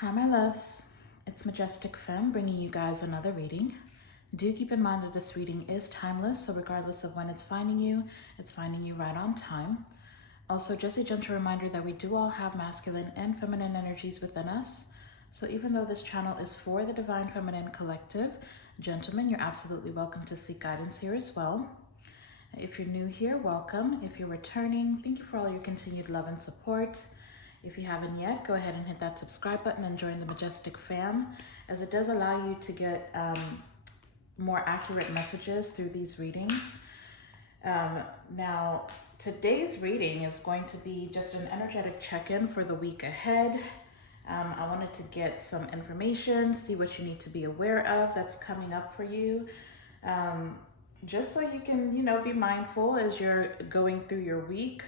Hi, my loves. It's Majestic Femme bringing you guys another reading. Do keep in mind that this reading is timeless, so regardless of when it's finding you right on time. Also, just a gentle reminder that we do all have masculine and feminine energies within us. So even though this channel is for the Divine Feminine Collective, gentlemen, you're absolutely welcome to seek guidance here as well. If you're new here, welcome. If you're returning, thank you for all your continued love and support. If you haven't yet, go ahead and hit that subscribe button and join the Majestic Fam, as it does allow you to get more accurate messages through these readings. Now, today's reading is going to be just an energetic check-in for the week ahead. I wanted to get some information, see what you need to be aware of that's coming up for you. Just so you can, be mindful as you're going through your week.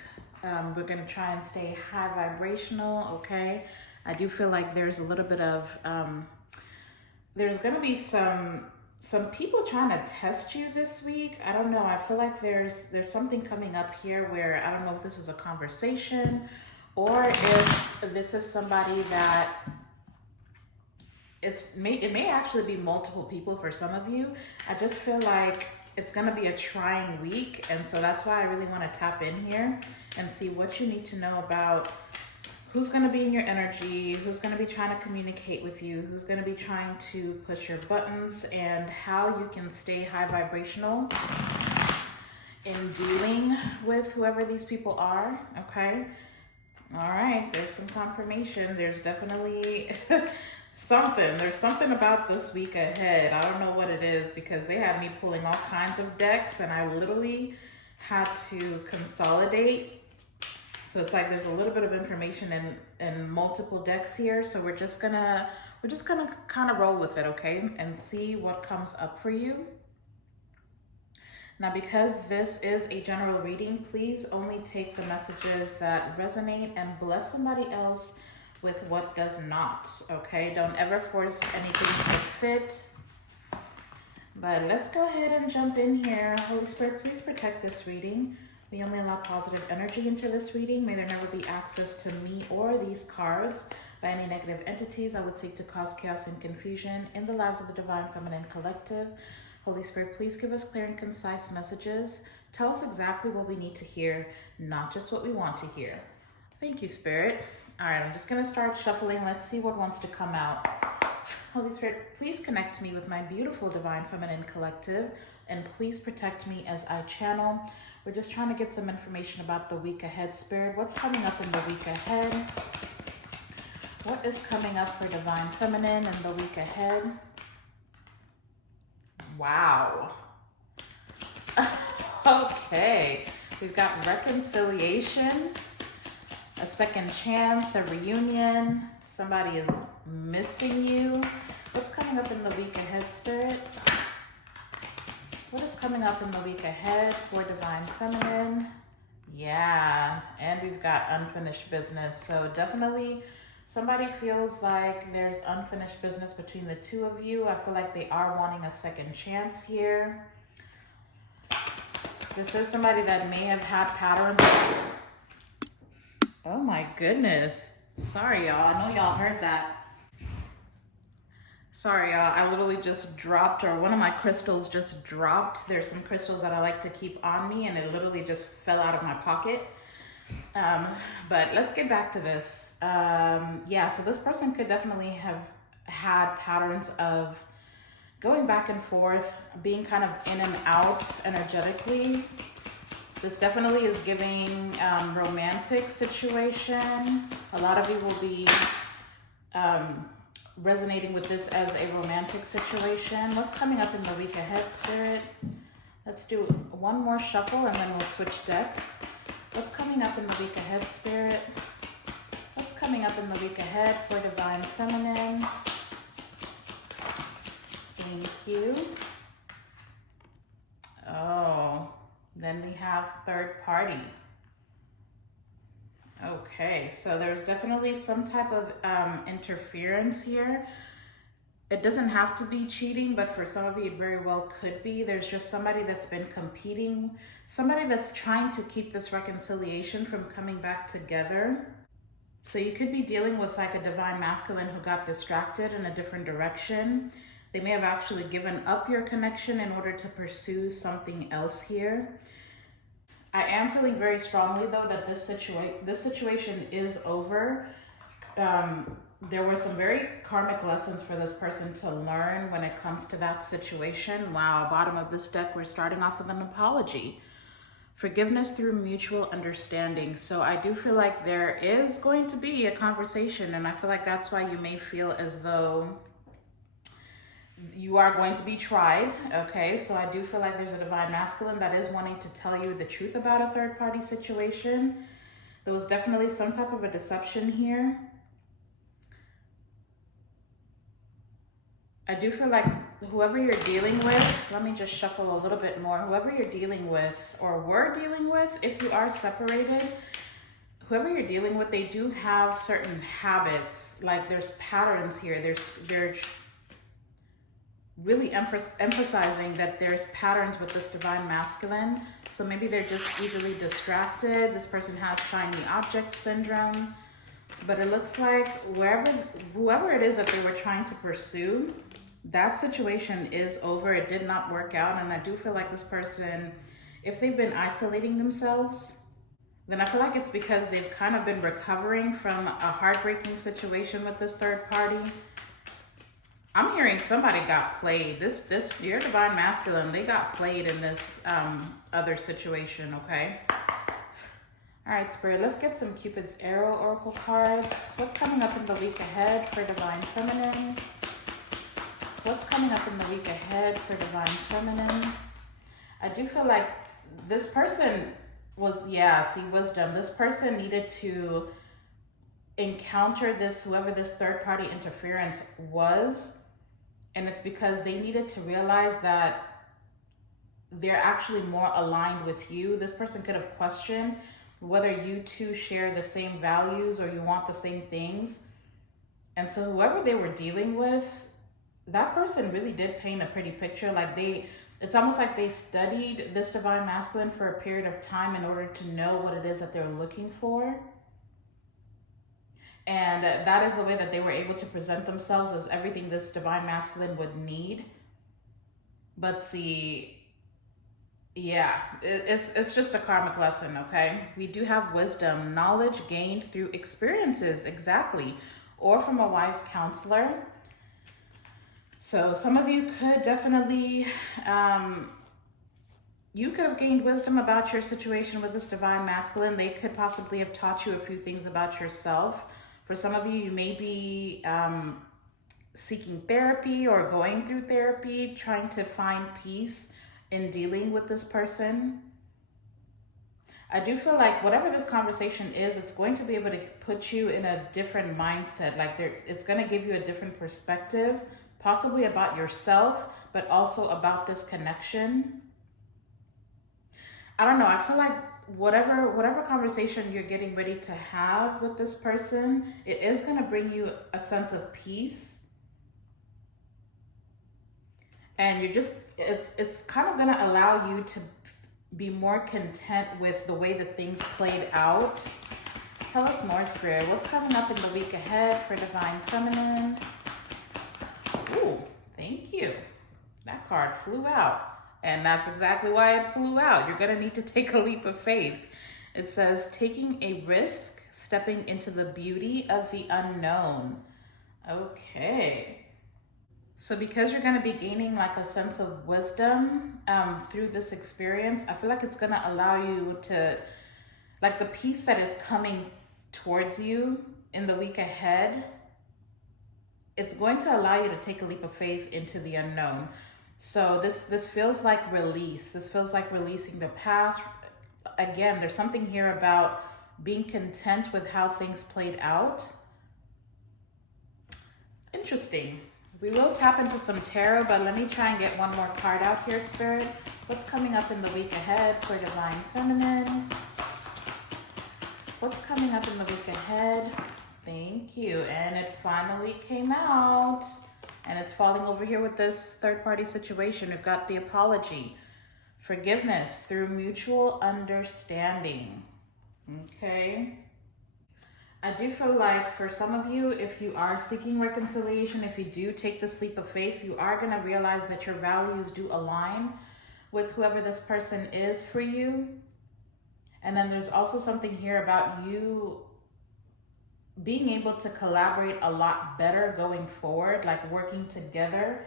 We're going to try and stay high vibrational, okay? I do feel like there's a little bit of, there's going to be some people trying to test you this week. I don't know. I feel like there's something coming up here where I don't know if this is a conversation or if this is somebody that it may actually be multiple people for some of you. I just feel like it's going to be a trying week, and so that's why I really want to tap in here and see what you need to know about who's going to be in your energy, who's going to be trying to communicate with you, who's going to be trying to push your buttons, and how you can stay high vibrational in dealing with whoever these people are, okay? All right, there's some confirmation. There's definitely there's something about this week ahead. I don't know what it is because they had me pulling all kinds of decks and I literally had to consolidate. So it's like there's a little bit of information in multiple decks here. So we're just gonna kind of roll with it, okay? And see what comes up for you. Now, because this is a general reading, please only take the messages that resonate and bless somebody else with what does not, okay? Don't ever force anything to fit. But let's go ahead and jump in here. Holy Spirit, please protect this reading. We only allow positive energy into this reading. May there never be access to me or these cards by any negative entities that would seek to cause chaos and confusion in the lives of the Divine Feminine Collective. Holy Spirit, please give us clear and concise messages. Tell us exactly what we need to hear, not just what we want to hear. Thank you, Spirit. All right, I'm just gonna start shuffling. Let's see what wants to come out. Holy Spirit, please connect me with my beautiful Divine Feminine Collective, and please protect me as I channel. We're just trying to get some information about the week ahead, Spirit. What's coming up in the week ahead? What is coming up for Divine Feminine in the week ahead? Wow. Okay, we've got reconciliation, a second chance, a reunion, somebody is missing you. What's coming up in the week ahead, Spirit? What is coming up in the week ahead for Divine Feminine? Yeah, and we've got unfinished business. So definitely somebody feels like there's unfinished business between the two of you. I feel like they are wanting a second chance here. This is somebody that may have had patterns. Oh my goodness. Sorry, y'all. I know y'all heard that. Sorry, y'all. I literally just dropped, or one of my crystals just dropped. There's some crystals that I like to keep on me, and it literally just fell out of my pocket. But let's get back to this. Yeah, so this person could definitely have had patterns of going back and forth, being kind of in and out energetically. This definitely is giving romantic situation. A lot of you will be resonating with this as a romantic situation. What's coming up in the week ahead, Spirit? Let's do one more shuffle and then we'll switch decks. What's coming up in the week ahead, Spirit? What's coming up in the week ahead for Divine Feminine? Thank you. Oh, then we have third party. Okay, so there's definitely some type of interference here. It doesn't have to be cheating, but for some of you, it very well could be. There's just somebody that's been competing, somebody that's trying to keep this reconciliation from coming back together. So you could be dealing with like a divine masculine who got distracted in a different direction. They may have actually given up your connection in order to pursue something else here. I am feeling very strongly though that this situation is over. There were some very karmic lessons for this person to learn when it comes to that situation. Wow, bottom of this deck, we're starting off with an apology. Forgiveness through mutual understanding. So I do feel like there is going to be a conversation, and I feel like that's why you may feel as though you are going to be tried, okay? So I do feel like there's a divine masculine that is wanting to tell you the truth about a third party situation. There was definitely some type of a deception here. I do feel like whoever you're dealing with, let me just shuffle a little bit more. Whoever you're dealing with or were dealing with, if you are separated, whoever you're dealing with, they do have certain habits. Like there's patterns here. They're really emphasizing that there's patterns with this divine masculine. So maybe they're just easily distracted. This person has shiny object syndrome. But it looks like whoever it is that they were trying to pursue, that situation is over. It did not work out. And I do feel like this person, if they've been isolating themselves, then I feel like it's because they've kind of been recovering from a heartbreaking situation with this third party. I'm hearing somebody got played. Your divine masculine, they got played in this other situation, okay? All right, Spirit, let's get some Cupid's Arrow Oracle cards. What's coming up in the week ahead for Divine Feminine? What's coming up in the week ahead for Divine Feminine? I do feel like this person was, wisdom. This person needed to encounter this, whoever this third party interference was. And it's because they needed to realize that they're actually more aligned with you. This person could have questioned whether you two share the same values or you want the same things. And so whoever they were dealing with, that person really did paint a pretty picture. Like it's almost like they studied this divine masculine for a period of time in order to know what it is that they're looking for. And that is the way that they were able to present themselves as everything this divine masculine would need. But see, yeah, it's just a karmic lesson, okay? We do have wisdom, knowledge gained through experiences, exactly, or from a wise counselor. So some of you could definitely, you could have gained wisdom about your situation with this divine masculine. They could possibly have taught you a few things about yourself. For some of you, you may be seeking therapy or going through therapy, trying to find peace in dealing with this person. I do feel like whatever this conversation is, it's going to be able to put you in a different mindset. Like it's going to give you a different perspective, possibly about yourself, but also about this connection. I don't know. I feel like whatever conversation you're getting ready to have with this person, it is going to bring you a sense of peace. And it's kind of going to allow you to be more content with the way that things played out. Tell us more, Spirit. What's coming up in the week ahead for Divine Feminine? Ooh, thank you. That card flew out. And that's exactly why it flew out. You're going to need to take a leap of faith. It says, taking a risk, stepping into the beauty of the unknown. Okay. So because you're going to be gaining like a sense of wisdom through this experience, I feel like it's going to allow you to, like the peace that is coming towards you in the week ahead, it's going to allow you to take a leap of faith into the unknown. So this feels like release. This feels like releasing the past. Again, there's something here about being content with how things played out. Interesting. We will tap into some tarot, but let me try and get one more card out here, Spirit. What's coming up in the week ahead for Divine Feminine? What's coming up in the week ahead? Thank you. And it finally came out. And it's falling over here with this third-party situation. We've got the apology, forgiveness through mutual understanding. Okay. I do feel like for some of you, if you are seeking reconciliation, if you do take this leap of faith, you are going to realize that your values do align with whoever this person is for you. And then there's also something here about you being able to collaborate a lot better going forward, like working together.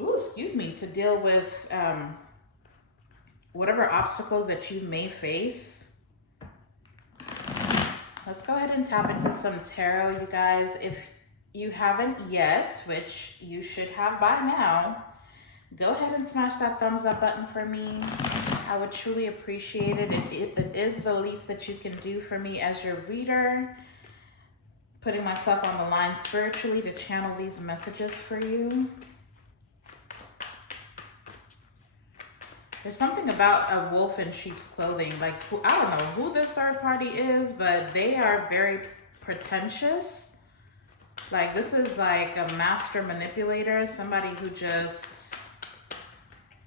Ooh, excuse me, to deal with whatever obstacles that you may face. Let's go ahead and tap into some tarot, you guys. If you haven't yet, which you should have by now, go ahead and smash that thumbs up button for me. I would truly appreciate it. It is the least that you can do for me as your reader. Putting myself on the line spiritually to channel these messages for you. There's something about a wolf in sheep's clothing. Like, I don't know who this third party is, but they are very pretentious. Like, this is like a master manipulator, somebody who just,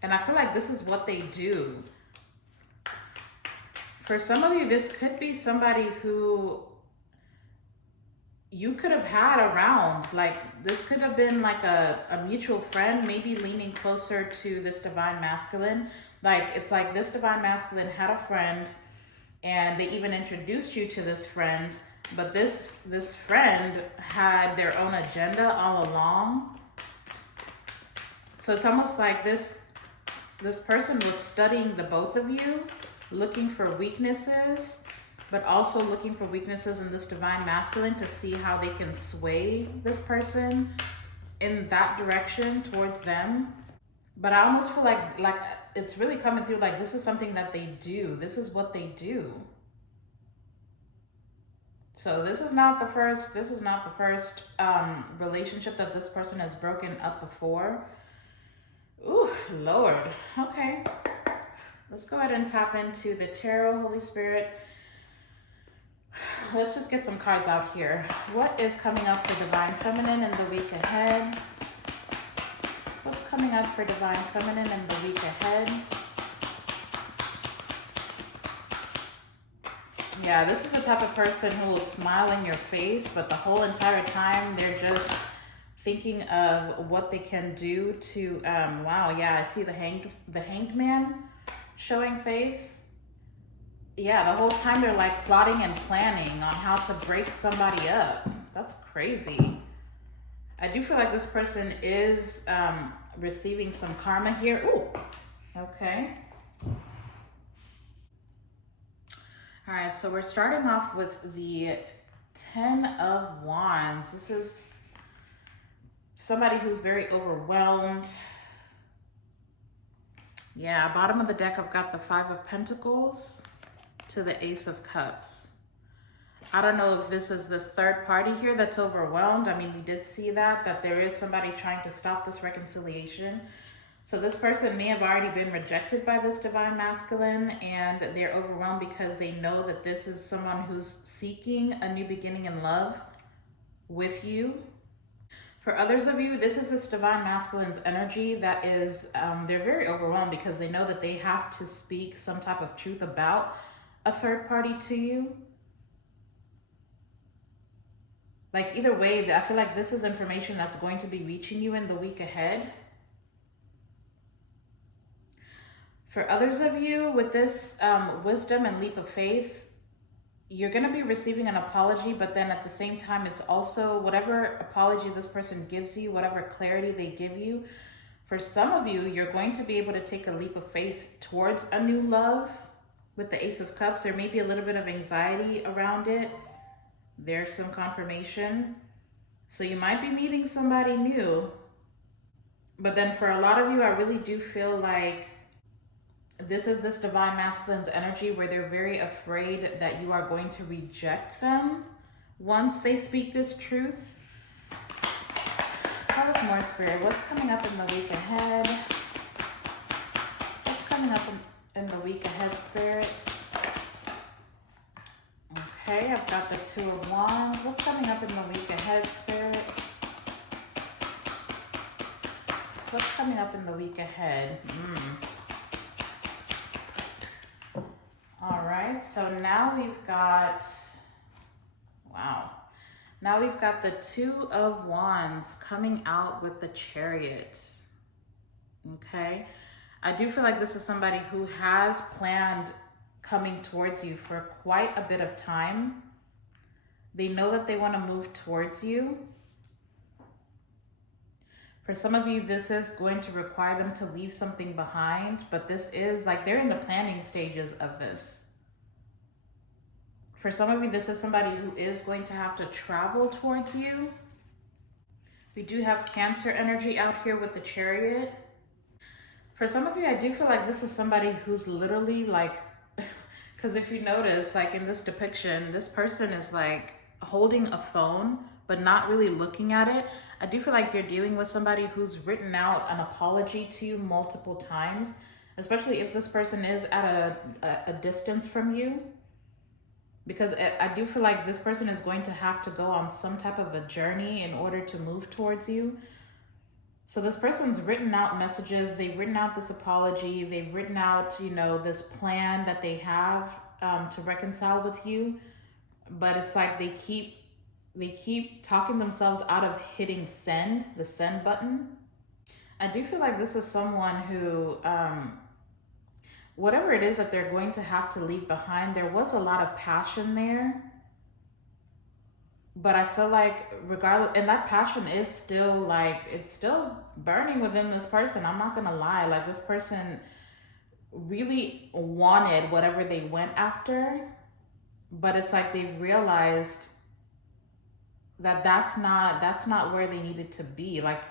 and I feel like this is what they do. For some of you, this could be somebody who you could have had around. Like, this could have been like a mutual friend, maybe leaning closer to this divine masculine. Like, it's like this divine masculine had a friend and they even introduced you to this friend, but this friend had their own agenda all along. So it's almost like this person was studying the both of you, looking for weaknesses, but also looking for weaknesses in this divine masculine to see how they can sway this person in that direction towards them. But I almost feel like it's really coming through like this is something that they do. This is what they do. So this is not the first relationship that this person has broken up before. Ooh, Lord. Okay. Let's go ahead and tap into the tarot, Holy Spirit. Let's just get some cards out here. What is coming up for Divine Feminine in the week ahead? What's coming up for Divine Feminine in the week ahead? Yeah, this is the type of person who will smile in your face, but the whole entire time they're just thinking of what they can do to, wow, yeah, I see the hanged man showing face. Yeah, the whole time they're like plotting and planning on how to break somebody up. That's crazy. I do feel like this person is receiving some karma here. Ooh, okay. All right, so we're starting off with the 10 of Wands. This is somebody who's very overwhelmed. Yeah, bottom of the deck, I've got the 5 of Pentacles to the Ace of Cups. I don't know if this is this third party here that's overwhelmed. I mean, we did see that there is somebody trying to stop this reconciliation. So this person may have already been rejected by this divine masculine and they're overwhelmed because they know that this is someone who's seeking a new beginning in love with you. For others of you, this is this divine masculine's energy that is, they're very overwhelmed because they know that they have to speak some type of truth about a third party to you. Like either way, I feel like this is information that's going to be reaching you in the week ahead. For others of you with this wisdom and leap of faith, you're going to be receiving an apology, but then at the same time, it's also whatever apology this person gives you, whatever clarity they give you. For some of you, you're going to be able to take a leap of faith towards a new love. With the Ace of Cups, there may be a little bit of anxiety around it. There's some confirmation. So you might be meeting somebody new. But then for a lot of you, I really do feel like this is this divine masculine's energy where they're very afraid that you are going to reject them once they speak this truth. Tell us more, Spirit. What's coming up in the week ahead? What's coming up in the week ahead, Spirit? Okay, I've got the 2 of Wands. What's coming up in the week ahead, Spirit? What's coming up in the week ahead? All right, so now we've got Wow. Now we've got the Two of Wands coming out with the Chariot. Okay. I do feel like this is somebody who has planned coming towards you for quite a bit of time. They know that they want to move towards you. For some of you, this is going to require them to leave something behind, but this is like they're in the planning stages of this. For some of you, this is somebody who is going to have to travel towards you. We do have Cancer energy out here with the Chariot. For some of you, I do feel like this is somebody who's literally like, because if you notice, like in this depiction, this person is like holding a phone, but not really looking at it. I do feel like you're dealing with somebody who's written out an apology to you multiple times, especially if this person is at a distance from you. Because I do feel like this person is going to have to go on some type of a journey in order to move towards you. So this person's written out messages, they've written out this apology, they've written out, you know, this plan that they have to reconcile with you. But it's like they keep talking themselves out of hitting send, the send button. I do feel like this is someone who, whatever it is that they're going to have to leave behind, there was a lot of passion there. But I feel like regardless, and that passion is still like, it's still burning within this person. I'm not gonna lie, like this person really wanted whatever they went after, but it's like they've realized that that's not where they needed to be. Like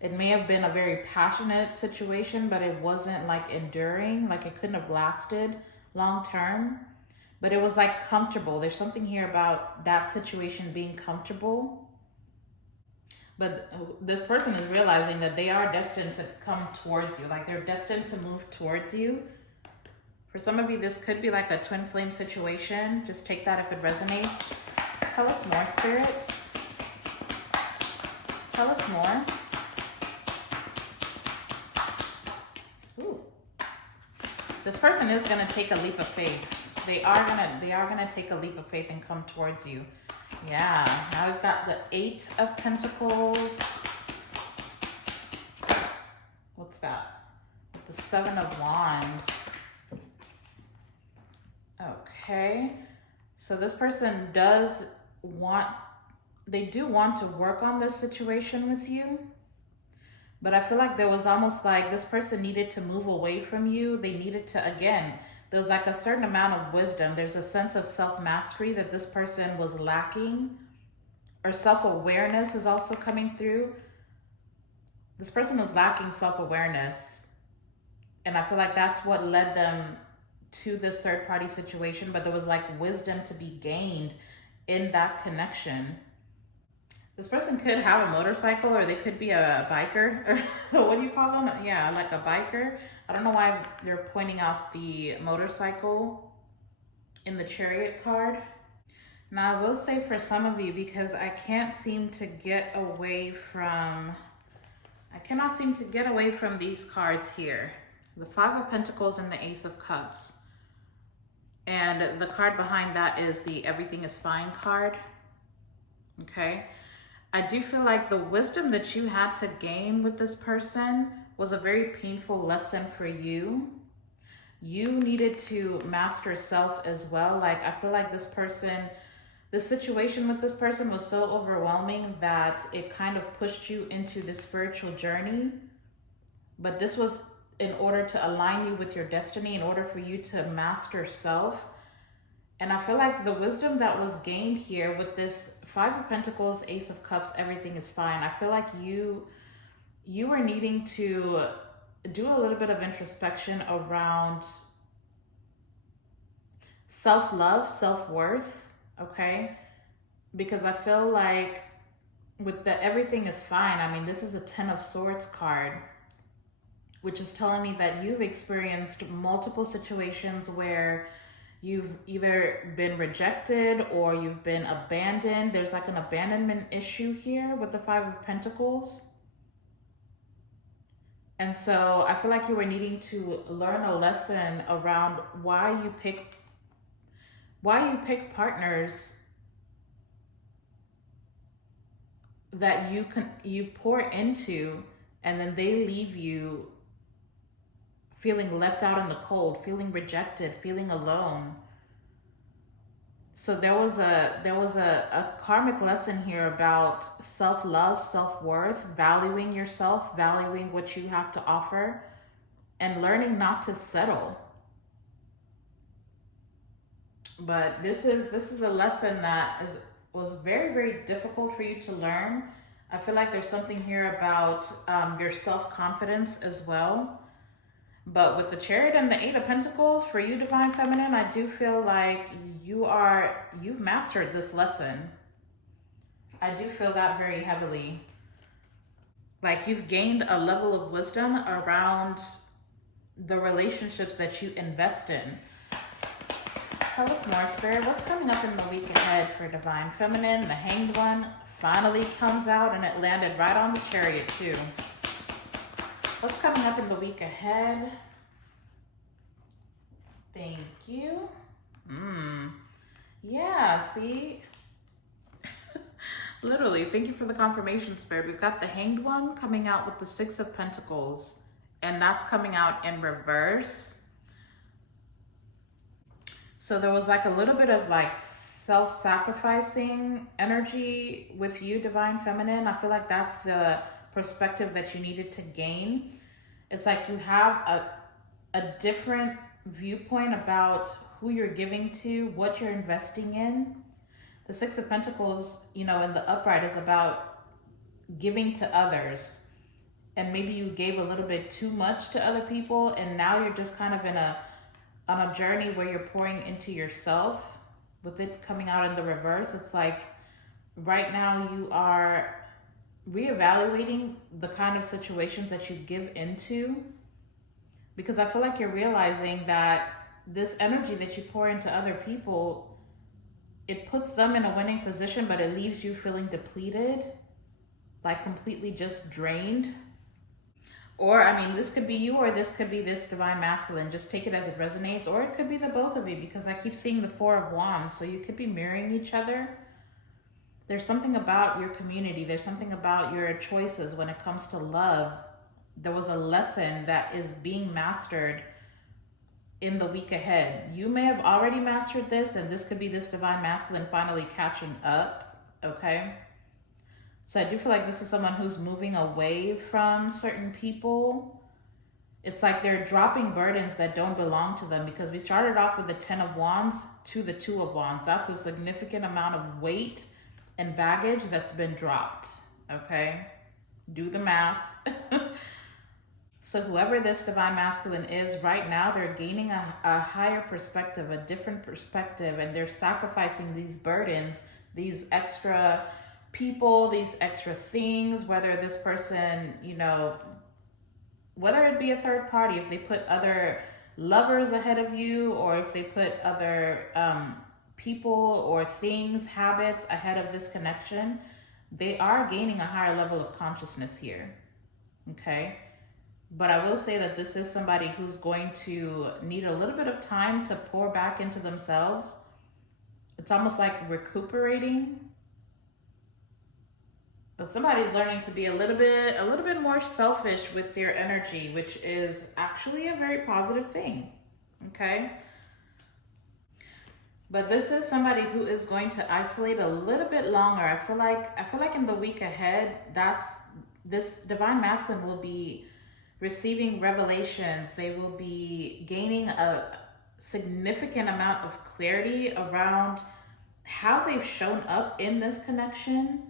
it may have been a very passionate situation, but it wasn't like enduring, like it couldn't have lasted long term. But it was like comfortable. There's something here about that situation being comfortable. But this person is realizing that they are destined to come towards you. Like they're destined to move towards you. For some of you, this could be like a twin flame situation. Just take that if it resonates. Tell us more, Spirit. Tell us more. Ooh. This person is going to take a leap of faith. They are gonna take a leap of faith and come towards you. Yeah. Now we've got the Eight of Pentacles. What's that? The Seven of Wands. Okay. So this person they do want to work on this situation with you. But I feel like there was almost like this person needed to move away from you. They needed to, again, there's like a certain amount of wisdom. There's a sense of self-mastery that this person was lacking, or self-awareness is also coming through. This person was lacking self-awareness. And I feel like that's what led them to this third-party situation. But there was like wisdom to be gained in that connection. This person could have a motorcycle, or they could be a biker. What do you call them? Yeah, like a biker. I don't know why they're pointing out the motorcycle in the Chariot card. Now, I will say for some of you, because I cannot seem to get away from these cards here. The Five of Pentacles and the Ace of Cups. And the card behind that is the Everything is Fine card. Okay. I do feel like the wisdom that you had to gain with this person was a very painful lesson for you. You needed to master self as well. Like, I feel like this situation with this person was so overwhelming that it kind of pushed you into this spiritual journey. But this was in order to align you with your destiny, in order for you to master self. And I feel like the wisdom that was gained here with this Five of Pentacles, Ace of Cups, Everything is Fine. I feel like you were needing to do a little bit of introspection around self-love, self-worth, okay? Because I feel like with the Everything is Fine, I mean, this is a Ten of Swords card, which is telling me that you've experienced multiple situations where you've either been rejected or you've been abandoned. There's like an abandonment issue here with the Five of Pentacles. And so I feel like you were needing to learn a lesson around why you pick partners that you pour into, and then they leave you feeling left out in the cold, feeling rejected, feeling alone. So there was a karmic lesson here about self-love, self-worth, valuing yourself, valuing what you have to offer, and learning not to settle. But this is a lesson that was very, very difficult for you to learn. I feel like there's something here about your self-confidence as well. But with the Chariot and the Eight of Pentacles, for you, Divine Feminine, I do feel like you've mastered this lesson. I do feel that very heavily. Like you've gained a level of wisdom around the relationships that you invest in. Tell us more, Spirit. What's coming up in the week ahead for Divine Feminine? The Hanged One finally comes out, and it landed right on the Chariot too. What's coming up in the week ahead? Thank you. Yeah, see? Literally, thank you for the confirmation, Spirit. We've got the Hanged One coming out with the Six of Pentacles, and that's coming out in reverse. So there was like a little bit of like self-sacrificing energy with you, Divine Feminine. I feel like that's the perspective that you needed to gain. It's like you have a different viewpoint about who you're giving to, what you're investing in. The Six of Pentacles, you know, in the upright is about giving to others. And maybe you gave a little bit too much to other people, and now you're just kind of on a journey where you're pouring into yourself. With it coming out in the reverse, it's like right now you are reevaluating the kind of situations that you give into, because I feel like you're realizing that this energy that you pour into other people, it puts them in a winning position, but it leaves you feeling depleted, like completely just drained. Or, I mean, this could be you, or this could be this Divine Masculine. Just take it as it resonates. Or it could be the both of you, because I keep seeing the Four of Wands. So you could be mirroring each other. There's something about your community. There's something about your choices when it comes to love. There was a lesson that is being mastered in the week ahead. You may have already mastered this, and this could be this Divine Masculine finally catching up, okay? So I do feel like this is someone who's moving away from certain people. It's like they're dropping burdens that don't belong to them, because we started off with the Ten of Wands to the Two of Wands. That's a significant amount of weight and baggage that's been dropped, okay? Do the math. So whoever this Divine Masculine is right now, they're gaining a higher perspective, a different perspective, and they're sacrificing these burdens, these extra people, these extra things, whether this person, you know, whether it be a third party, if they put other lovers ahead of you, or if they put other people or things, habits ahead of this connection, they are gaining a higher level of consciousness here, okay? But I will say that this is somebody who's going to need a little bit of time to pour back into themselves. It's almost like recuperating. But somebody's learning to be a little bit more selfish with their energy, which is actually a very positive thing, okay? But this is somebody who is going to isolate a little bit longer. I feel like in the week ahead, this Divine Masculine will be receiving revelations. They will be gaining a significant amount of clarity around how they've shown up in this connection.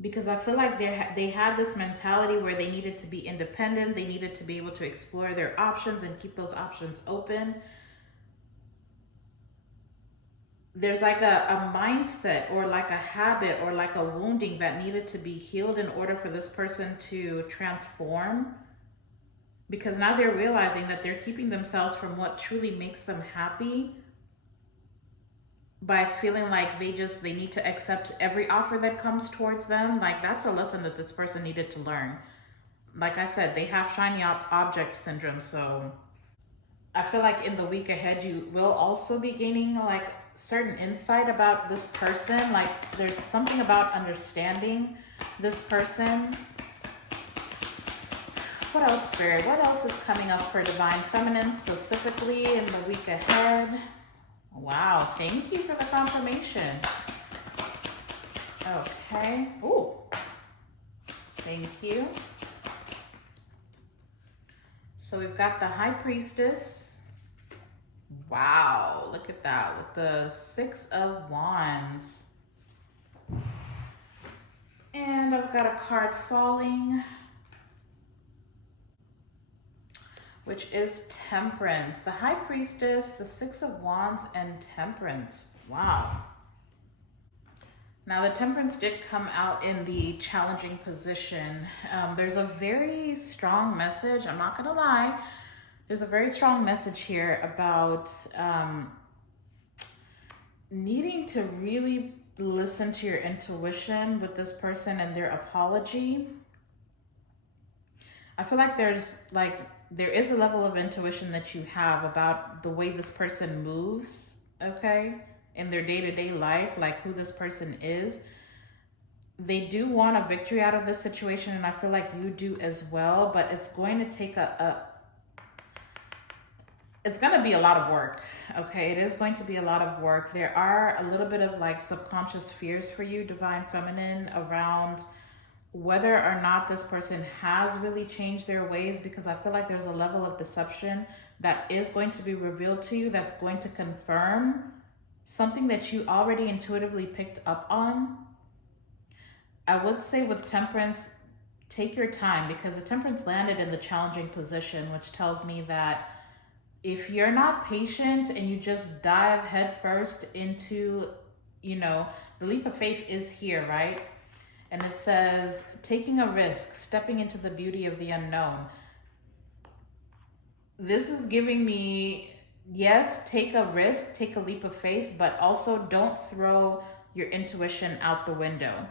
Because I feel like they had this mentality where they needed to be independent. They needed to be able to explore their options and keep those options open. There's like a mindset or like a habit or like a wounding that needed to be healed in order for this person to transform. Because now they're realizing that they're keeping themselves from what truly makes them happy by feeling like they need to accept every offer that comes towards them. Like, that's a lesson that this person needed to learn. Like I said, they have shiny object syndrome. So I feel like in the week ahead, you will also be gaining like certain insight about this person. Like there's something about understanding this person. What else, Spirit? What else is coming up for Divine Feminine specifically in the week ahead? Wow, thank you for the confirmation. Okay. Ooh. Thank you. So we've got the High Priestess. Wow, look at that with the 6 of Wands. And I've got a card falling, which is Temperance. The High Priestess, the 6 of Wands, and Temperance. Wow. Now the Temperance did come out in the challenging position. There's a very strong message, I'm not gonna lie. There's a very strong message here about needing to really listen to your intuition with this person and their apology. I feel like there is a level of intuition that you have about the way this person moves, okay, in their day-to-day life, like who this person is. They do want a victory out of this situation, and I feel like you do as well, but it's going to take it's going to be a lot of work, okay? It is going to be a lot of work. There are a little bit of like subconscious fears for you, Divine Feminine, around whether or not this person has really changed their ways, because I feel like there's a level of deception that is going to be revealed to you that's going to confirm something that you already intuitively picked up on. I would say with Temperance, take your time, because the Temperance landed in the challenging position, which tells me that if you're not patient and you just dive headfirst into, you know, the leap of faith is here, right? And it says, taking a risk, stepping into the beauty of the unknown. This is giving me, yes, take a risk, take a leap of faith, but also don't throw your intuition out the window.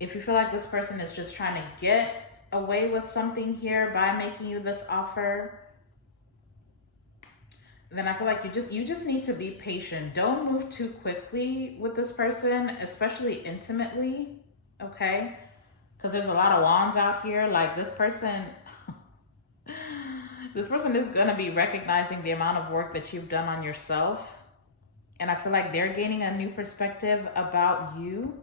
If you feel like this person is just trying to get away with something here by making you this offer, then I feel like you just need to be patient. Don't move too quickly with this person, especially intimately, okay? Because there's a lot of wands out here. Like this person, this person is gonna be recognizing the amount of work that you've done on yourself. And I feel like they're gaining a new perspective about you.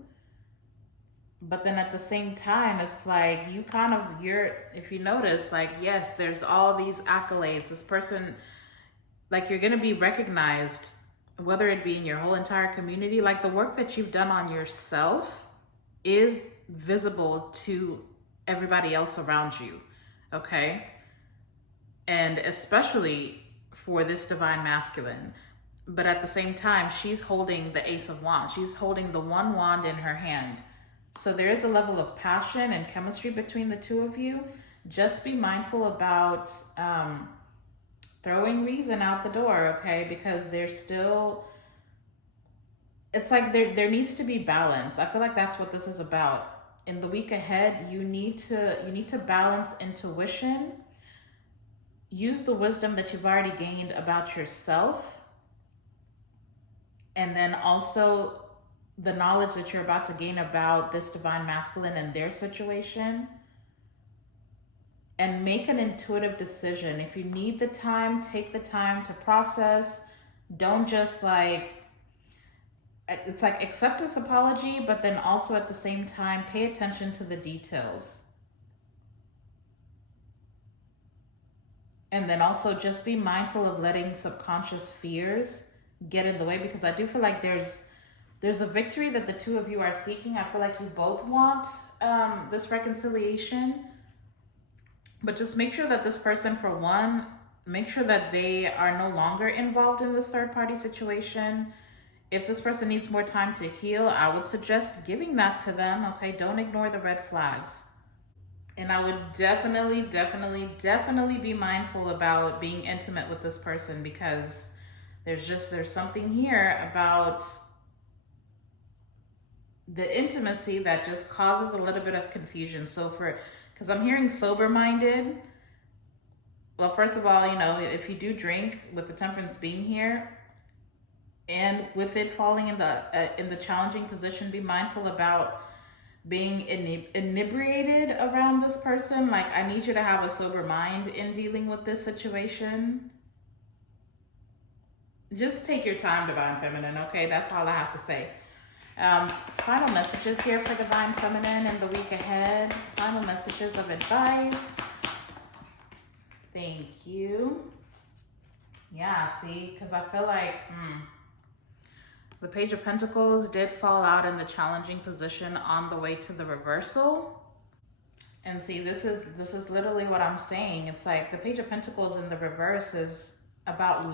But then at the same time, it's like you kind of, if you notice, like, yes, there's all these accolades. This person, like, you're going to be recognized, whether it be in your whole entire community. Like the work that you've done on yourself is visible to everybody else around you, okay? And especially for this Divine Masculine. But at the same time, she's holding the Ace of Wands. She's holding the one wand in her hand. So there is a level of passion and chemistry between the two of you. Just be mindful about throwing reason out the door, okay? Because there's still, it's like there needs to be balance. I feel like that's what this is about. In the week ahead, you need to balance intuition, use the wisdom that you've already gained about yourself, and then also the knowledge that you're about to gain about this Divine Masculine and their situation, and make an intuitive decision. If you need the time, take the time to process. Don't just it's like accept this apology, but then also at the same time, pay attention to the details. And then also just be mindful of letting subconscious fears get in the way, because I do feel like there's a victory that the two of you are seeking. I feel like you both want this reconciliation, but just make sure that this person, for one, make sure that they are no longer involved in this third party situation. If this person needs more time to heal, I would suggest giving that to them, okay? Don't ignore the red flags. And I would definitely be mindful about being intimate with this person, because there's something here about the intimacy that just causes a little bit of confusion. So because I'm hearing sober-minded. Well, first of all, you know, if you do drink, with the Temperance being here, And with it falling in the challenging position, be mindful about being inebriated around this person. Like, I need you to have a sober mind in dealing with this situation. Just take your time, Divine Feminine, okay? That's all I have to say. Final messages here for Divine Feminine in the week ahead. Final messages of advice. Thank you. Yeah, see, because I feel like the Page of Pentacles did fall out in the challenging position on the way to the reversal. And see, this is literally what I'm saying. It's like the Page of Pentacles in the reverse is about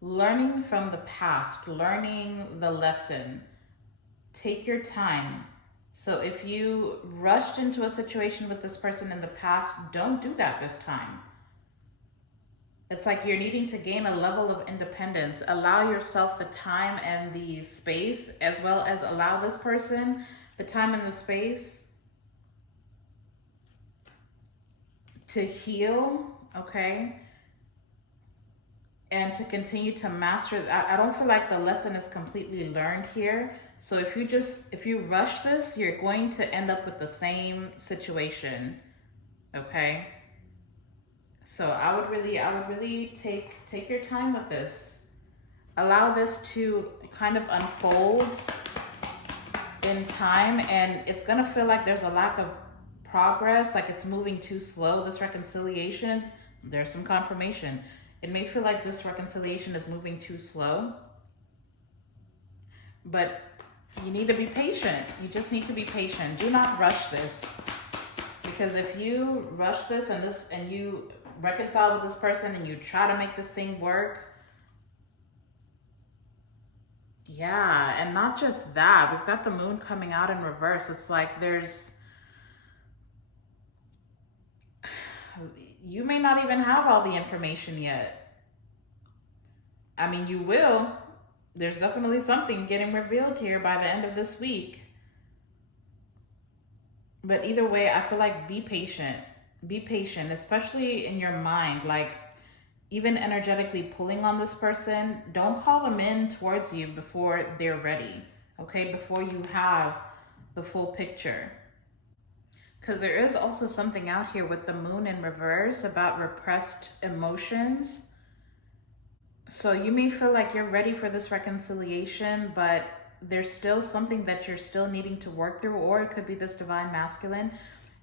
learning from the past, learning the lesson. Take your time. So if you rushed into a situation with this person in the past, don't do that this time. It's like you're needing to gain a level of independence. Allow yourself the time and the space, as well as allow this person the time and the space to heal, okay? And to continue to master. I don't feel like the lesson is completely learned here. So if you rush this, you're going to end up with the same situation, okay? So I would really take your time with this. Allow this to kind of unfold in time, and it's gonna feel like there's a lack of progress, like it's moving too slow. This reconciliation there's some confirmation. It may feel like this reconciliation is moving too slow, but you need to be patient. You just need to be patient. Do not rush this, because if you rush this and you reconcile with this person and you try to make this thing work, yeah, and not just that, we've got the moon coming out in reverse. It's like you may not even have all the information yet. I mean, you will. There's definitely something getting revealed here by the end of this week. But either way, I feel like be patient. Be patient, especially in your mind. Like, even energetically pulling on this person, don't call them in towards you before they're ready, okay? Before you have the full picture. Because there is also something out here with the moon in reverse about repressed emotions. So you may feel like you're ready for this reconciliation, but there's still something that you're still needing to work through, or it could be this divine masculine.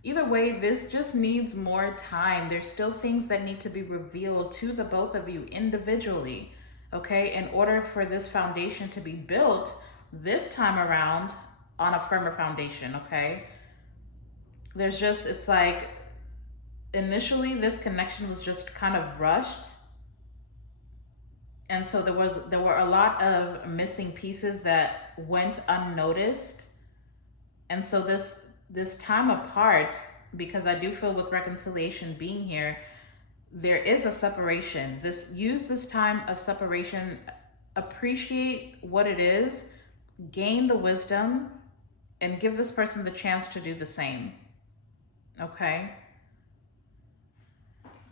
Either way, this just needs more time. There's still things that need to be revealed to the both of you individually, okay? In order for this foundation to be built this time around on a firmer foundation, okay? It's like, initially this connection was just kind of rushed. And so there were a lot of missing pieces that went unnoticed. And so this time apart, because I do feel with reconciliation being here, there is a separation. Use this time of separation, appreciate what it is, gain the wisdom, and give this person the chance to do the same. Okay?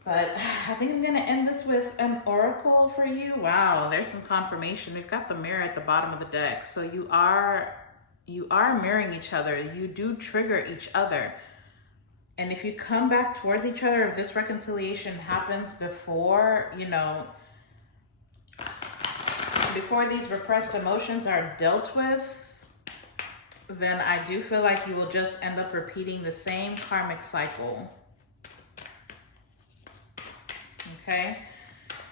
But I think I'm gonna end this with an oracle for you. Wow, there's some confirmation. We've got the mirror at the bottom of the deck. So you are mirroring each other. You do trigger each other. And if you come back towards each other, if this reconciliation happens before, before these repressed emotions are dealt with, then I do feel like you will just end up repeating the same karmic cycle. Okay?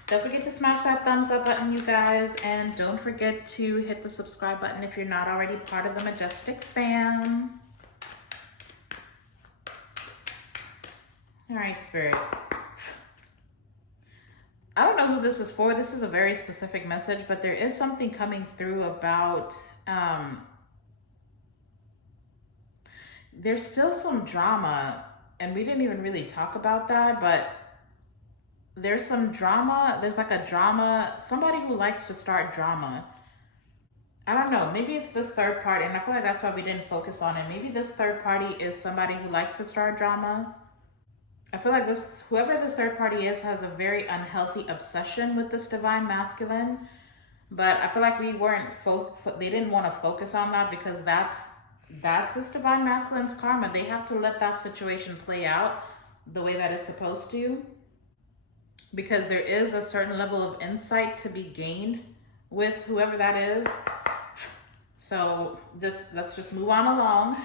Don't forget to smash that thumbs up button, you guys, and don't forget to hit the subscribe button if you're not already part of the Majestic fam. All right, Spirit. I don't know who this is for. This is a very specific message, but there is something coming through about, there's still some drama, and we didn't even really talk about that, but there's some drama. There's like a drama, somebody who likes to start drama. I don't know, maybe it's this third party, and I feel like that's why we didn't focus on it. Maybe this third party is somebody who likes to start drama. I feel like whoever this third party is has a very unhealthy obsession with this divine masculine. But I feel like we weren't, they didn't want to focus on that because that's this divine masculine's karma. They have to let that situation play out the way that it's supposed to, because there is a certain level of insight to be gained with whoever that is. So let's just move on along.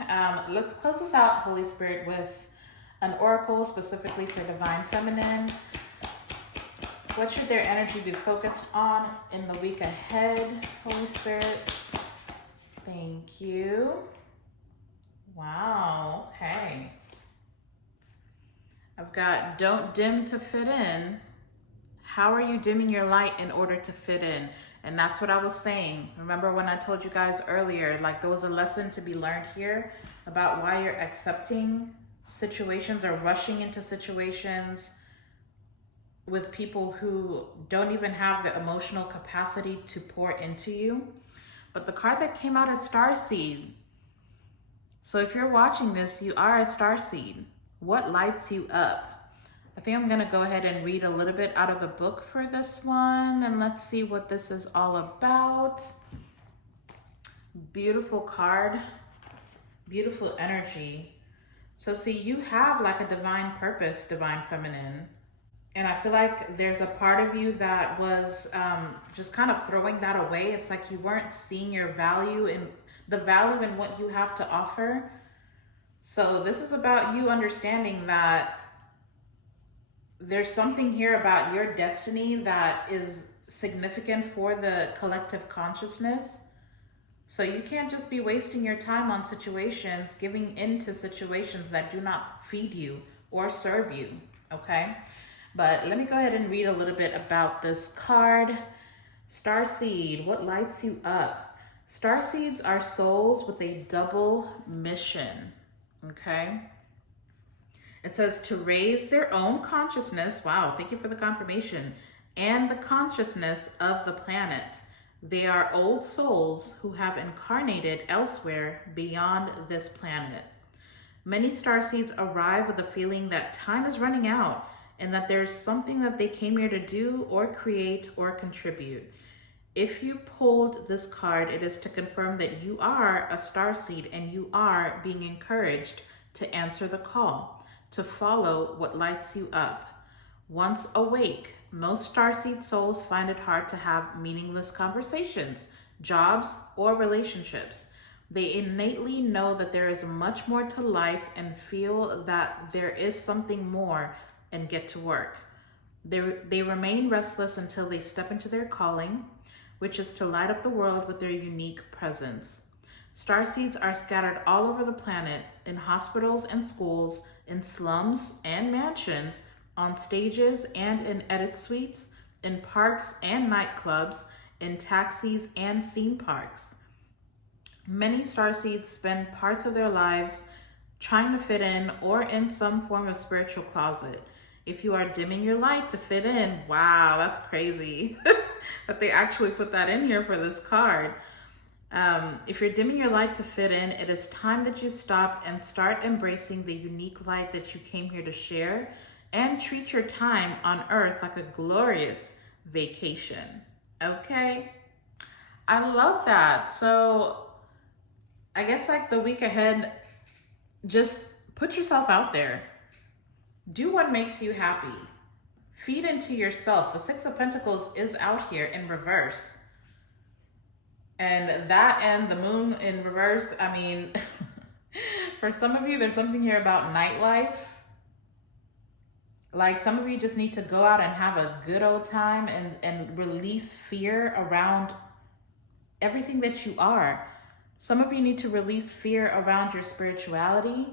Let's close this out, Holy Spirit, with an oracle specifically for divine feminine. What should their energy be focused on in the week ahead, Holy Spirit? Thank you. Wow, okay. I've got don't dim to fit in. How are you dimming your light in order to fit in? And that's what I was saying. Remember when I told you guys earlier, like there was a lesson to be learned here about why you're accepting situations or rushing into situations with people who don't even have the emotional capacity to pour into you. But the card that came out is Starseed. So if you're watching this, you are a starseed. What lights you up? I think I'm gonna go ahead and read a little bit out of the book for this one, and let's see what this is all about. Beautiful card, beautiful energy. So see, you have like a divine purpose, divine feminine. And I feel like there's a part of you that was just kind of throwing that away. It's like you weren't seeing your value in the value in what you have to offer. So this is about you understanding that there's something here about your destiny that is significant for the collective consciousness. So you can't just be wasting your time on situations, giving into situations that do not feed you or serve you, okay? But let me go ahead and read a little bit about this card. Starseed, what lights you up? Starseeds are souls with a double mission, okay? It says to raise their own consciousness. Wow, thank you for the confirmation. And the consciousness of the planet. They are old souls who have incarnated elsewhere beyond this planet. Many starseeds arrive with a feeling that time is running out and that there's something that they came here to do or create or contribute. If you pulled this card, it is to confirm that you are a starseed and you are being encouraged to answer the call, to follow what lights you up. Once awake, most starseed souls find it hard to have meaningless conversations, jobs, or relationships. They innately know that there is much more to life and feel that there is something more and get to work. They remain restless until they step into their calling, which is to light up the world with their unique presence. Starseeds are scattered all over the planet, in hospitals and schools, in slums and mansions, on stages and in edit suites, in parks and nightclubs, in taxis and theme parks. Many starseeds spend parts of their lives trying to fit in or in some form of spiritual closet. If you are dimming your light to fit in, wow, that's crazy that they actually put that in here for this card. If you're dimming your light to fit in, it is time that you stop and start embracing the unique light that you came here to share and treat your time on earth like a glorious vacation, okay? I love that. So I guess like the week ahead, just put yourself out there. Do what makes you happy. Feed into yourself. The Six of Pentacles is out here in reverse. And that and the moon in reverse, I mean, for some of you, there's something here about nightlife. Like some of you just need to go out and have a good old time and release fear around everything that you are. Some of you need to release fear around your spirituality.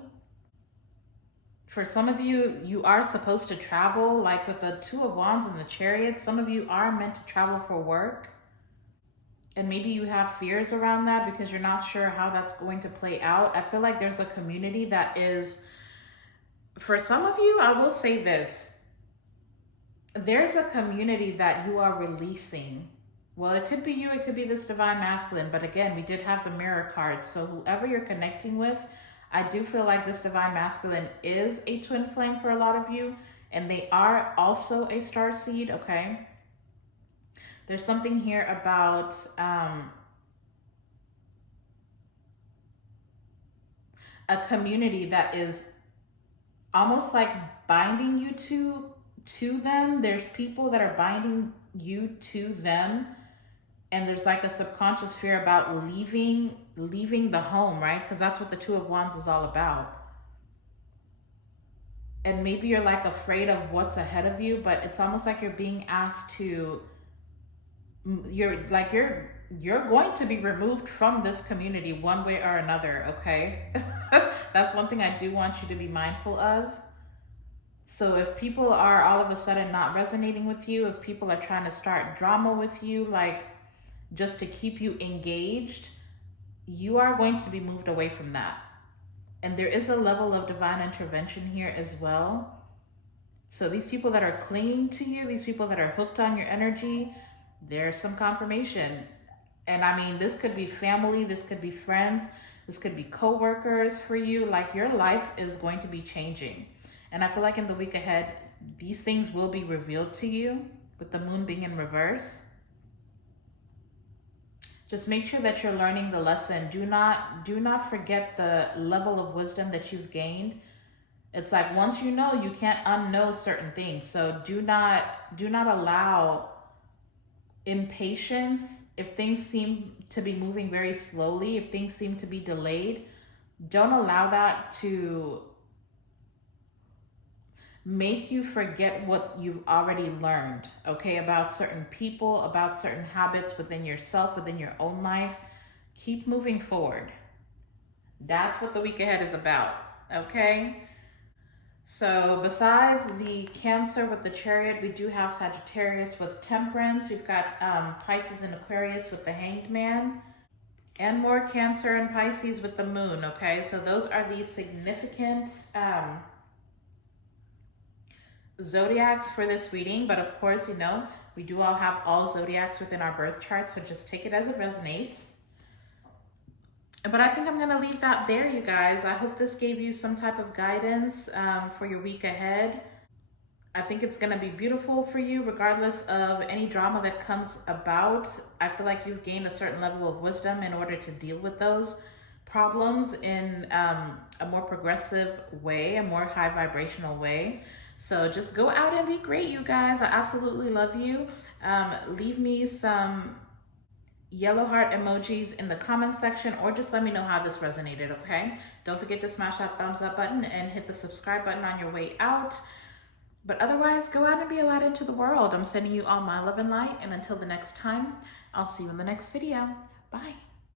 For some of you, you are supposed to travel, like with the Two of Wands and the Chariot. Some of you are meant to travel for work. And maybe you have fears around that because you're not sure how that's going to play out. I feel like there's a community that is, for some of you, I will say this. There's a community that you are releasing. Well, it could be you, it could be this divine masculine. But again, we did have the mirror card. So whoever you're connecting with, I do feel like this divine masculine is a twin flame for a lot of you. And they are also a star seed, okay? There's something here about a community that is almost like binding you to them. There's people that are binding you to them, and there's like a subconscious fear about leaving the home, right? Because that's what the Two of Wands is all about. And maybe you're like afraid of what's ahead of you, but it's almost like you're being asked to, you're going to be removed from this community one way or another, okay? That's one thing I do want you to be mindful of. So if people are all of a sudden not resonating with you, if people are trying to start drama with you, like just to keep you engaged, you are going to be moved away from that. And there is a level of divine intervention here as well. So these people that are clinging to you, these people that are hooked on your energy, there's some confirmation. And I mean, this could be family, this could be friends, this could be co-workers for you. Like your life is going to be changing. And I feel like in the week ahead, these things will be revealed to you with the moon being in reverse. Just make sure that you're learning the lesson. Do not forget the level of wisdom that you've gained. It's like once you know, you can't unknow certain things. So do not allow impatience. If things seem to be moving very slowly, if things seem to be delayed, don't allow that to make you forget what you've already learned, okay, about certain people, about certain habits within yourself, within your own life. Keep moving forward. That's what the week ahead is about, okay? So besides the Cancer with the Chariot, we do have Sagittarius with Temperance. We've got Pisces and Aquarius with the Hanged Man, and more Cancer and Pisces with the Moon, okay? So those are the significant zodiacs for this reading. But of course, you know, we do all have all zodiacs within our birth chart, so just take it as it resonates. But I think I'm going to leave that there, you guys. I hope this gave you some type of guidance for your week ahead. I think it's going to be beautiful for you, regardless of any drama that comes about. I feel like you've gained a certain level of wisdom in order to deal with those problems in a more progressive way, a more high vibrational way. So just go out and be great, you guys. I absolutely love you. Leave me some yellow heart emojis in the comment section, or just let me know how this resonated, okay? Don't forget to smash that thumbs up button and hit the subscribe button on your way out. But otherwise, go out and be a light into the world. I'm sending you all my love and light, and until the next time, I'll see you in the next video. Bye.